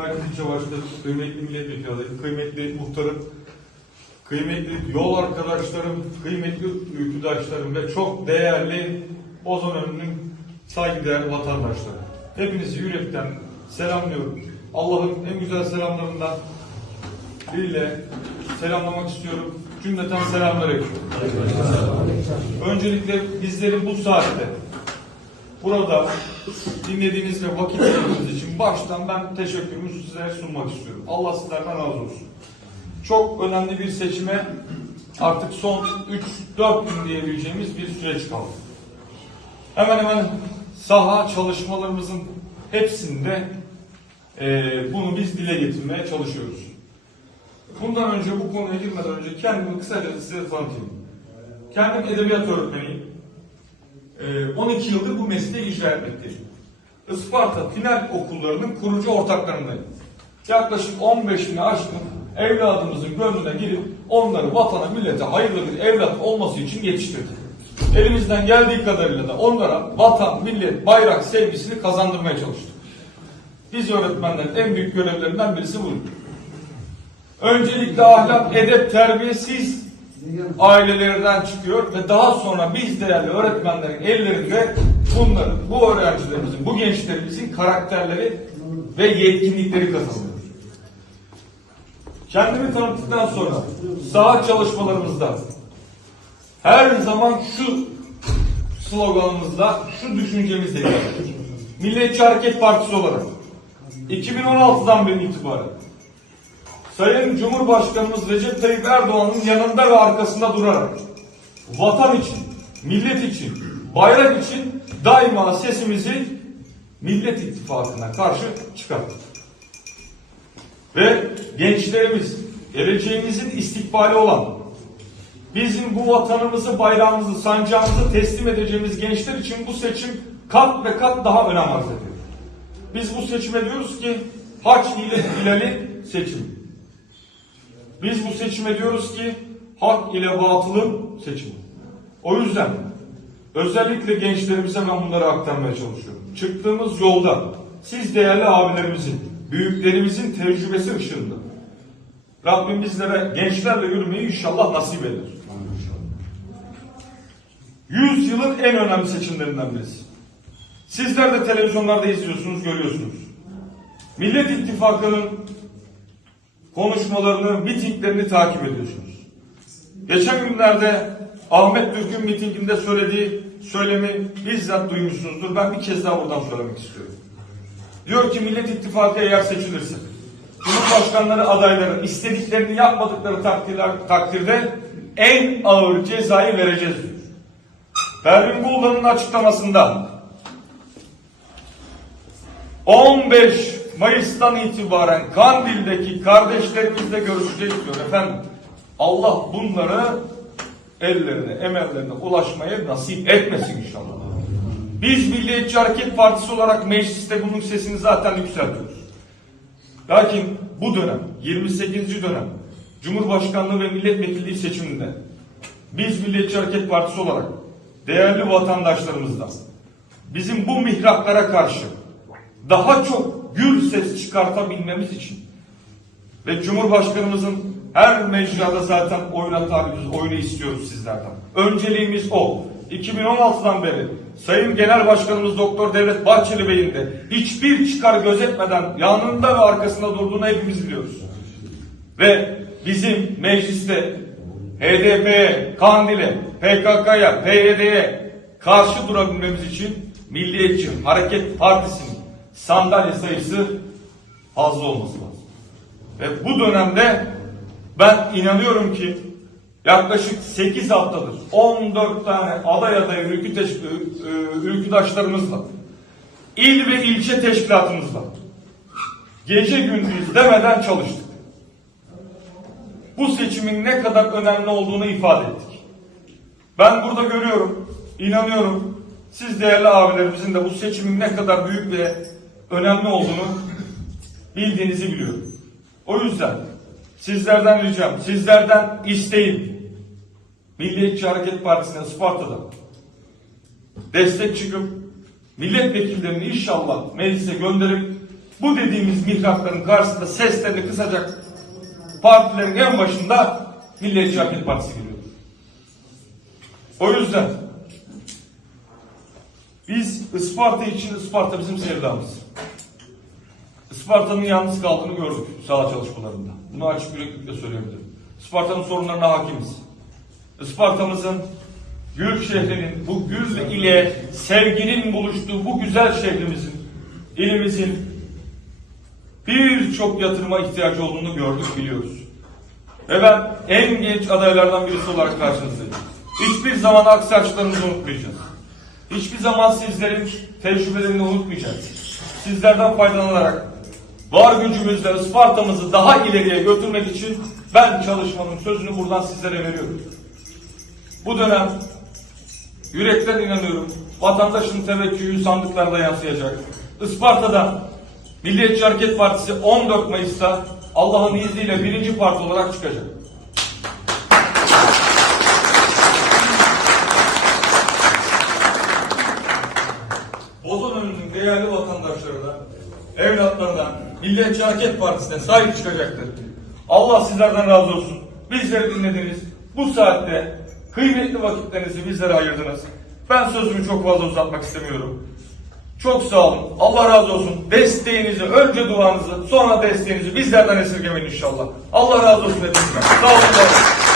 Merkez Başkanı, kıymetli milletvekili adayı, kıymetli muhtarım, kıymetli yol arkadaşlarım, kıymetli ülküdaşlarım ve çok değerli Ozan Önü'nün saygıdeğer vatandaşları. Hepinizi yürekten selamlıyorum. Allah'ın en güzel selamlarından biriyle selamlamak istiyorum. Cümleten selamünaleyküm. Öncelikle bizlerin bu saatte burada dinlediğiniz ve vakit ayırdığınız için baştan ben teşekkürümü size sunmak istiyorum. Allah sizlerden razı olsun. Çok önemli bir seçime artık son 3-4 gün diyebileceğimiz bir süreç kaldı. Hemen hemen saha çalışmalarımızın hepsinde eee, bunu biz dile getirmeye çalışıyoruz. Bundan önce bu konuya girmeden önce kendimi kısaca size tanıtayım. Kendim edebiyat öğretmeniyim. Ee, 12 yıldır bu mesleği icra etmekteyim. Isparta Final Okullarının kurucu ortaklarındayım. Yaklaşık 15 bini aşkın evladımızın gönlüne girip onları vatana, millete hayırlı bir evlat olması için yetiştirdik. Elimizden geldiği kadarıyla da onlara vatan, millet, bayrak sevgisini kazandırmaya çalıştık. Biz öğretmenlerin en büyük görevlerinden birisi bu. Öncelikle ahlak, edep, terbiye siz ailelerden çıkıyor ve daha sonra biz değerli öğretmenlerin ellerinde bunların, bu öğrencilerimizin, bu gençlerimizin karakterleri ve yetkinlikleri kazanılıyor. Kendimi tanıttıktan sonra saha çalışmalarımızda her zaman şu sloganımızda, şu düşüncemizle ilerliyoruz. Milliyetçi Hareket Partisi olarak 2016'dan beri itibaren Sayın Cumhurbaşkanımız Recep Tayyip Erdoğan'ın yanında ve arkasında durarak vatan için, millet için, bayrak için daima sesimizi Millet İttifakı'na karşı çıkarttık. Ve gençlerimiz, geleceğimizin istikbali olan, bizim bu vatanımızı, bayrağımızı, sancağımızı teslim edeceğimiz gençler için bu seçim kat ve kat daha önem arz ediyor. Biz bu seçime diyoruz ki haç ile hilali seçim. Biz bu seçime diyoruz ki hak ile batılın seçimi. O yüzden özellikle gençlerimize ben bunları aktarmaya çalışıyorum. Çıktığımız yolda siz değerli abilerimizin, büyüklerimizin tecrübesi ışığında Rabbim bizlere gençlerle yürümeyi inşallah nasip eder. Yüz yılın en önemli seçimlerinden birisi. Sizler de televizyonlarda izliyorsunuz, görüyorsunuz. Millet İttifakı'nın konuşmalarını, mitinglerini takip ediyorsunuz. Geçen günlerde Ahmet Türk'ün mitinginde söylediği söylemi bizzat duymuşsunuzdur. Ben bir kez daha buradan söylemek istiyorum. Diyor ki Millet İttifakı eğer seçilirse Cumhurbaşkanları adayları istediklerini yapmadıkları takdirler, takdirde en ağır cezayı vereceğiz diyor. Pervin Buldan'ın açıklamasında 15 Mayıs'tan itibaren Kandil'deki kardeşlerimizle görüşeceğiz diyor efendim. Allah bunları ellerine, emellerine ulaşmaya nasip etmesin inşallah. Biz Milliyetçi Hareket Partisi olarak mecliste bunun sesini zaten yükseltiyoruz. Lakin bu dönem, 28. dönem Cumhurbaşkanlığı ve milletvekilliği seçiminde biz Milliyetçi Hareket Partisi olarak değerli vatandaşlarımızdan bizim bu mihraklara karşı daha çok gür ses çıkartabilmemiz için ve Cumhurbaşkanımızın her mecrada zaten oyuna talibiz, oyunu istiyoruz sizlerden. Önceliğimiz o. 2016'dan beri Sayın Genel Başkanımız Doktor Devlet Bahçeli Bey'in de hiçbir çıkar gözetmeden yanında ve arkasında durduğunu hepimiz biliyoruz. Ve bizim mecliste HDP'ye, Kandil'e, PKK'ya, PYD'ye karşı durabilmemiz için Milliyetçi Hareket Partisi'nin sandalye sayısı fazla olması lazım. Ve bu dönemde ben inanıyorum ki yaklaşık 8 haftadır 14 tane aday aday ülkü teş- ü- ü- ülküdaşlarımızla il ve ilçe teşkilatımızla gece gündüz demeden çalıştık. Bu seçimin ne kadar önemli olduğunu ifade ettik. Ben burada görüyorum, inanıyorum. Siz değerli abilerimizin de bu seçimin ne kadar büyük ve önemli olduğunu bildiğinizi biliyorum. O yüzden sizlerden ricam, sizlerden isteğim Milliyetçi Hareket Partisi'ne Isparta'da destek çıkıp milletvekillerini inşallah meclise gönderip bu dediğimiz mihrakların karşısında seslerini kısacak partilerin en başında Milliyetçi Hareket Partisi geliyor. O yüzden biz Isparta için Isparta bizim sevdamız. Isparta'nın yalnız kaldığını gördük saha çalışmalarında. Bunu açık yüreklilikle söyleyebilirim. Isparta'nın sorunlarına hakimiz. Isparta'mızın Gül şehrinin, bu gül ile sevginin buluştuğu bu güzel şehrimizin, ilimizin birçok yatırıma ihtiyacı olduğunu gördük, biliyoruz. Ve ben en genç adaylardan birisi olarak karşınızdayım. Hiçbir zaman aksi unutmayacağız. Hiçbir zaman sizlerin tecrübelerini unutmayacağız. Sizlerden faydalanarak var gücümüzle Isparta'mızı daha ileriye götürmek için ben çalışmanın sözünü buradan sizlere veriyorum. Bu dönem yürekten inanıyorum vatandaşın teveccühü sandıklarda yansıyacak. Isparta'da Milliyetçi Hareket Partisi 14 Mayıs'ta Allah'ın izniyle birinci parti olarak çıkacak. Değerli vatandaşlarına, evlatlarına, Milliyetçi Hareket Partisi'ne sahip çıkacaktır. Allah sizlerden razı olsun. Bizleri dinlediniz. Bu saatte kıymetli vakitlerinizi bizlere ayırdınız. Ben sözümü çok fazla uzatmak istemiyorum. Çok sağ olun. Allah razı olsun. Desteğinizi, önce duanızı, sonra desteğinizi bizlerden esirgemeyin inşallah. Allah razı olsun hepinizden. Sağ olun. var olun.